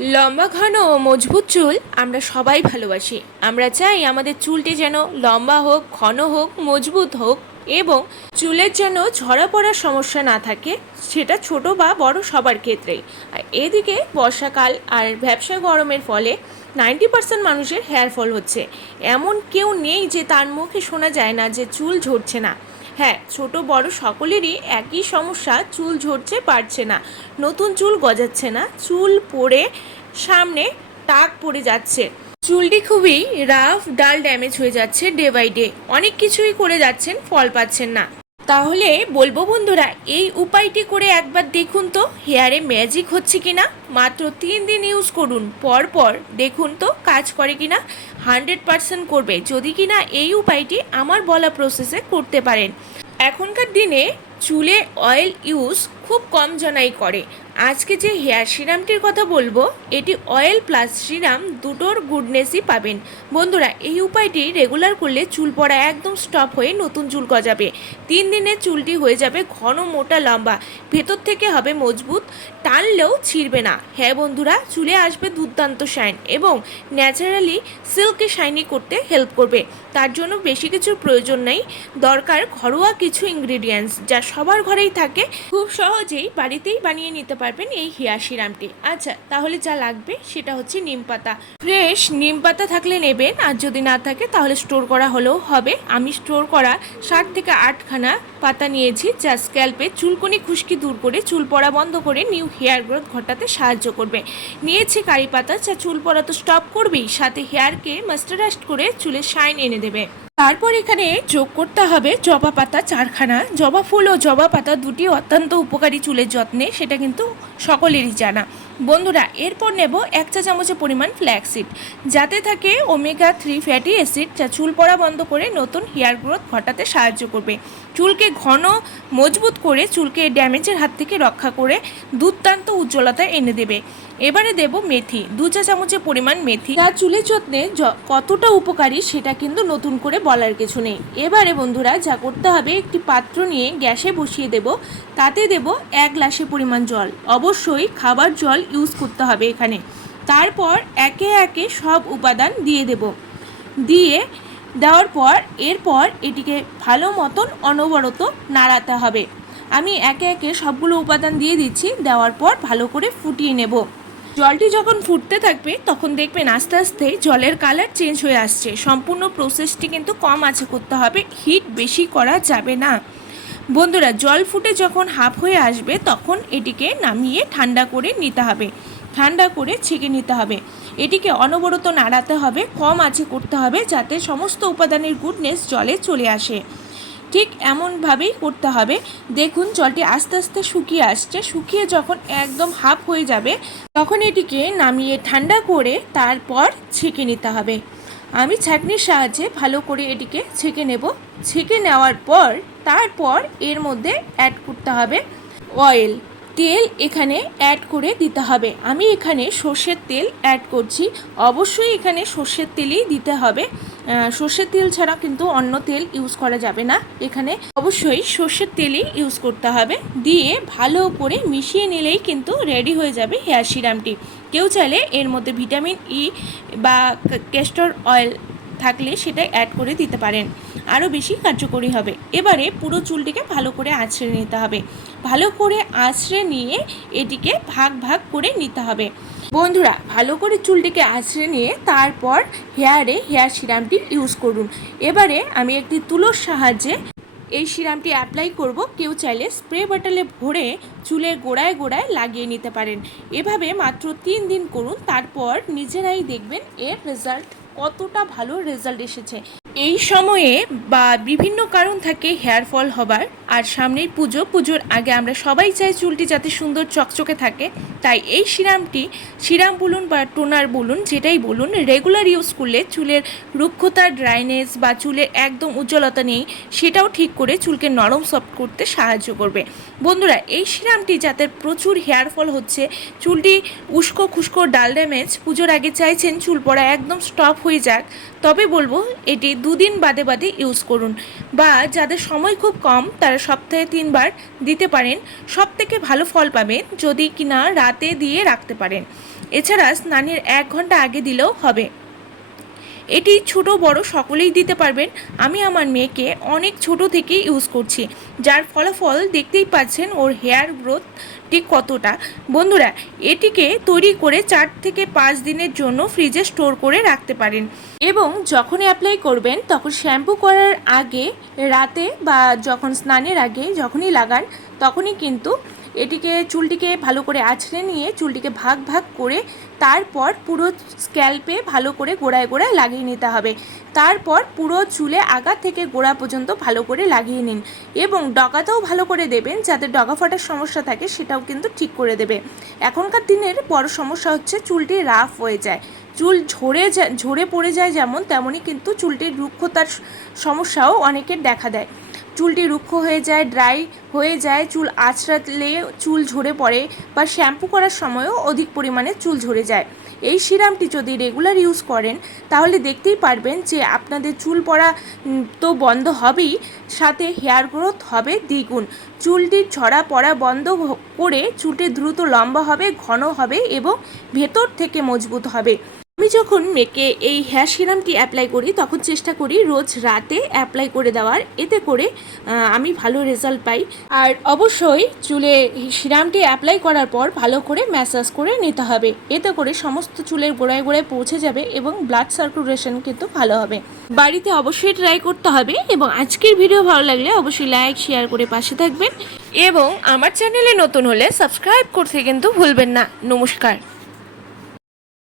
লম্বা, ঘন ও মজবুত চুল আমরা সবাই ভালোবাসি। আমরা চাই আমাদের চুলটি যেন লম্বা হোক, ঘন হোক, মজবুত হোক এবং চুলের যেন ঝরা পড়ার সমস্যা না থাকে, সেটা ছোট বা বড় সবার ক্ষেত্রেই। এদিকে বর্ষাকাল আর ব্যবসা গরমের ফলে নাইনটি পার্সেন্ট মানুষের হেয়ার ফল হচ্ছে। এমন কেউ নেই যে তার মুখে শোনা যায় না যে চুল ঝরছে না। হ্যাঁ ছোট, বড় সকলেরই একই সমস্যা, চুল ঝরছে, পারছে না। নতুন চুল গজাচ্ছে না, চুল পড়ে সামনে টাক পড়ে যাচ্ছে। চুলটি খুবই রাফ ডাল ড্যামেজ হয়ে যাচ্ছে ডে বাই ডে অনেক কিছুই করে যাচ্ছেন, ফল পাচ্ছেন না। তাহলে বলব বন্ধুরা, এই উপায়টি করে একবার দেখুন তো, হেয়ারে ম্যাজিক হচ্ছে কিনা? মাত্র তিন দিন ইউজ করুন, পরপর পর দেখুন তো কাজ করে কিনা? হান্ড্রেড পারসেন্ট করবে, যদি কিনা এই উপায়টি আমার বলা প্রসেসে করতে পারেন। এখনকার দিনে চুলে অয়েল ইউজ খুব কম জনাই করে। আজকে যে হেয়ার সিরামটির কথা বলব, এটি অয়েল প্লাস সিরাম দুটোর গুডনেসই পাবেন। বন্ধুরা, এই উপায়টি রেগুলার করলে চুল পড়া একদম স্টপ হয়ে নতুন চুল গজাবে। তিন দিনে চুলটি হয়ে যাবে ঘন, মোটা, লম্বা। ভেতর থেকে হবে মজবুত, টানলেও ছিঁড়বে না। হ্যাঁ বন্ধুরা, চুলে আসবে দুর্দান্ত শাইন এবং ন্যাচারালি সিল্কে শাইনি করতে হেল্প করবে। তার জন্য বেশি কিছু প্রয়োজন নেই। দরকার ঘরোয়া কিছু ইনগ্রিডিয়েন্টস যা সবার ঘরেই থাকে। খুব সহজেই বাড়িতেই বানিয়ে নিতে পারবেন এই হেয়ার সিরামটি আচ্ছা তাহলে যা লাগবে সেটা হচ্ছে নিম পাতা। ফ্রেশ নিম পাতা থাকলে নেবেন, আর যদি না থাকে তাহলে স্টোর করা হলেও হবে। আমি স্টোর করা ষাট থেকে আটখানা পাতা নিয়েছি, যা স্ক্যাল্পে চুলকনি খুশকি দূর করে চুল পড়া বন্ধ করে নিউ হেয়ার গ্রোথ ঘটাতে সাহায্য করবে। নিয়েছি কারি পাতা, যা চুল পড়া তো স্টপ করবেই, সাথে হেয়ারকে মাস্টারাইজড করে চুলের শাইন এনে দেবে। তারপর এখানে যোগ করতে হবে জবা পাতা, চারখানা। জবা ফুল ও জবা পাতা দুটি অত্যন্ত উপকারী চুলের যত্নে, সেটা কিন্তু সকলেরই জানা। বন্ধুরা, এরপর নেব এক চা চামচের পরিমাণ ফ্ল্যাক্সিড যাতে থাকে ওমেগা থ্রি ফ্যাটি অ্যাসিড যা চুল পড়া বন্ধ করে নতুন হেয়ার গ্রোথ ঘটাতে সাহায্য করবে। চুলকে ঘন মজবুত করে চুলকে ড্যামেজের হাত থেকে রক্ষা করে দুর্দান্ত উজ্জ্বলতা এনে দেবে। এবারে দেব মেথি, দু চা চামচের পরিমাণ মেথি। যা চুলের যত্নে কতটা উপকারী সেটা কিন্তু নতুন করে বলার কিছু নেই। এবারে বন্ধুরা যা করতে হবে, একটি পাত্র নিয়ে গ্যাসে বসিয়ে দেব। তাতে দেব এক গ্লাসের পরিমাণ জল। অবশ্যই খাবার জল ইউজ করতে হবে এখানে। তারপর একে একে সব উপাদান দিয়ে দেব। দিয়ে দেওয়ার পর, এরপর এটিকে ভালো মতন অনবরত নাড়াতে হবে। আমি একে একে সবগুলো উপাদান দিয়ে দিচ্ছি। দেওয়ার পর ভালো করে ফুটিয়ে নেব। জলটি যখন ফুটতে থাকবে, তখন দেখবেন আস্তে আস্তে জলের কালার চেঞ্জ হয়ে আসছে। সম্পূর্ণ প্রসেসটি কিন্তু কম আছে, করতে হবে। হিট বেশি করা যাবে না। বন্ধুরা, জল ফুটে যখন হাফ হয়ে আসবে, তখন এটিকে নামিয়ে ঠান্ডা করে নিতে হবে। ঠান্ডা করে ছেঁকে নিতে হবে। এটিকে অনবরত নাড়াতে হবে, কম আঁচে করতে হবে, যাতে সমস্ত উপাদানের গুডনেস জলে চলে আসে। ঠিক এমনভাবেই করতে হবে। দেখুন, জলটি আস্তে আস্তে শুকিয়ে আসছে। শুকিয়ে যখন একদম হাফ হয়ে যাবে, তখন এটিকে নামিয়ে ঠান্ডা করে তারপর ছেঁকে নিতে হবে। আমি ছাঁকনির সাহায্যে ভালো করে এটিকে ছেঁকে নেব। ছেঁকে নেওয়ার পর, তারপর এর মধ্যে অ্যাড করতে হবে অয়েল তেল এখানে অ্যাড করে দিতে হবে। আমি এখানে সর্ষের তেল অ্যাড করছি। অবশ্যই এখানে সর্ষের তেলই দিতে হবে। সর্ষের তেল ছাড়া কিন্তু অন্য তেল ইউজ করা যাবে না। এখানে অবশ্যই সর্ষের তেলই ইউজ করতে হবে। দিয়ে ভালো করে মিশিয়ে নিলেই কিন্তু রেডি হয়ে যাবে হেয়ার সিরামটি। কেউ চাইলে এর মধ্যে ভিটামিন ই বা ক্যাস্টর অয়েল থাকলে সেটা অ্যাড করে দিতে পারেন। আরও বেশি কার্যকরী হবে। এবারে পুরো চুলটিকে ভালো করে আছড়ে নিতে হবে। ভালো করে আছড়ে নিয়ে এটিকে ভাগ ভাগ করে নিতে হবে। বন্ধুরা, ভালো করে চুলটিকে আছড়ে নিয়ে তারপর হেয়ারে হেয়ার সিরামটি ইউজ করুন। এবারে আমি একটি তুলোর সাহায্যে এই সিরামটি অ্যাপ্লাই করব। কেউ চাইলে স্প্রে বটলে ভরে চুলের গোড়ায় গোড়ায় লাগিয়ে নিতে পারেন। এভাবে মাত্র তিন দিন করুন। তারপর নিজেরাই দেখবেন এর রেজাল্ট কতটা ভালো রেজাল্ট এসেছে। এই সময়ে বা বিভিন্ন কারণ থাকে হেয়ার ফল হবার, আর সামনেই পুজো, পুজোর আগে আমরা সবাই চাই চুলটি যাতে সুন্দর চকচকে থাকে। তাই এই সিরামটি সিরাম বলুন বা টোনার বলুন যেটাই বলুন, রেগুলার ইউজ করলে চুলের রুক্ষতা, ড্রাইনেস বা চুলের একদম উজ্জ্বলতা নেই, সেটাও ঠিক করে চুলকে নরম সফট করতে সাহায্য করবে। বন্ধুরা, এই সিরামটি যাতে প্রচুর হেয়ার ফল হচ্ছে, চুলটি উস্কো খুস্কো ডাল ড্যামেজ, পুজোর আগে চাইছেন চুল পড়া একদম স্টপ হয়ে যাক। তবে বলব, এটি দুদিন বাদে বাদে ইউজ করুন বা যাদের সময় খুব কম, তারা সপ্তাহে তিনবার দিতে পারেন। সব থেকে ভালো ফল পাবেন যদি কিনা রাতে দিয়ে রাখতে পারেন। এছাড়া স্নানের এক ঘণ্টা আগে দিলেও হবে। এটি ছোট বড় সকলেই দিতে পারবেন। আমি আমার মেয়েকে অনেক ছোট থেকেই ইউজ করছি। যার ফলাফল দেখতেই পাচ্ছেন ওর হেয়ার গ্রোথ ঠিক কতটা। বন্ধুরা, এটিকে তৈরি করে চার থেকে পাঁচ দিনের জন্য ফ্রিজে স্টোর করে রাখতে পারেন। এবং যখনই অ্যাপ্লাই করবেন, তখন শ্যাম্পু করার আগে রাতে বা যখন স্নানের আগে যখনই লাগান, তখনই কিন্তু এটিকে চুলটিকে ভালো করে আছড়ে নিয়ে চুলটিকে ভাগ ভাগ করে তারপর পুরো স্ক্যাল্পে ভালো করে গোড়ায় গোড়ায় লাগিয়ে নিতে হবে। তারপর পুরো চুলে আগা থেকে গোড়া পর্যন্ত ভালো করে লাগিয়ে নিন এবং ডগাতেও ভালো করে দেবেন যাতে ডগা ফাটার সমস্যা থাকে সেটাও কিন্তু ঠিক করে দেবে। এখনকার দিনের বড় সমস্যা হচ্ছে চুলটি রাফ হয়ে যায়। চুল ঝরে ঝরে পড়ে যায় যেমন, তেমনই কিন্তু চুলটির রুক্ষতার সমস্যাও অনেকের দেখা দেয়। চুলটি রুক্ষ হয়ে যায় ড্রাই হয়ে যায়, চুল আঁচড়ালে চুল ঝরে পড়ে বা শ্যাম্পু করার সময়ও অধিক পরিমাণে চুল ঝরে যায়। এই সিরামটি যদি রেগুলার ইউজ করেন, তাহলে দেখতেই পারবেন যে আপনাদের চুল পড়া তো বন্ধ হবেই, সাথে হেয়ার গ্রোথ হবে দ্বিগুণ। চুলটির ঝরা পড়া বন্ধ করে চুলটি দ্রুত লম্বা হবে, ঘন হবে এবং ভেতর থেকে মজবুত হবে। আমি যখন মেয়েকে এই হেয়ার সিরামটি অ্যাপ্লাই করি, তখন চেষ্টা করি রোজ রাতে অ্যাপ্লাই করে দেওয়ার। এতে করে আমি ভালো রেজাল্ট পাই। আর অবশ্যই চুলে সিরামটি অ্যাপ্লাই করার পর ভালো করে ম্যাসাজ করে নিতে হবে। এতে করে সমস্ত চুলের গোড়ায় গোড়ায় পৌঁছে যাবে এবং ব্লাড সার্কুলেশন কিন্তু ভালো হবে। বাড়িতে অবশ্যই ট্রাই করতে হবে এবং আজকের ভিডিও ভালো লাগলে অবশ্যই লাইক শেয়ার করে পাশে থাকবেন। এবং আমার চ্যানেলে নতুন হলে সাবস্ক্রাইব করতে কিন্তু ভুলবেন না। নমস্কার।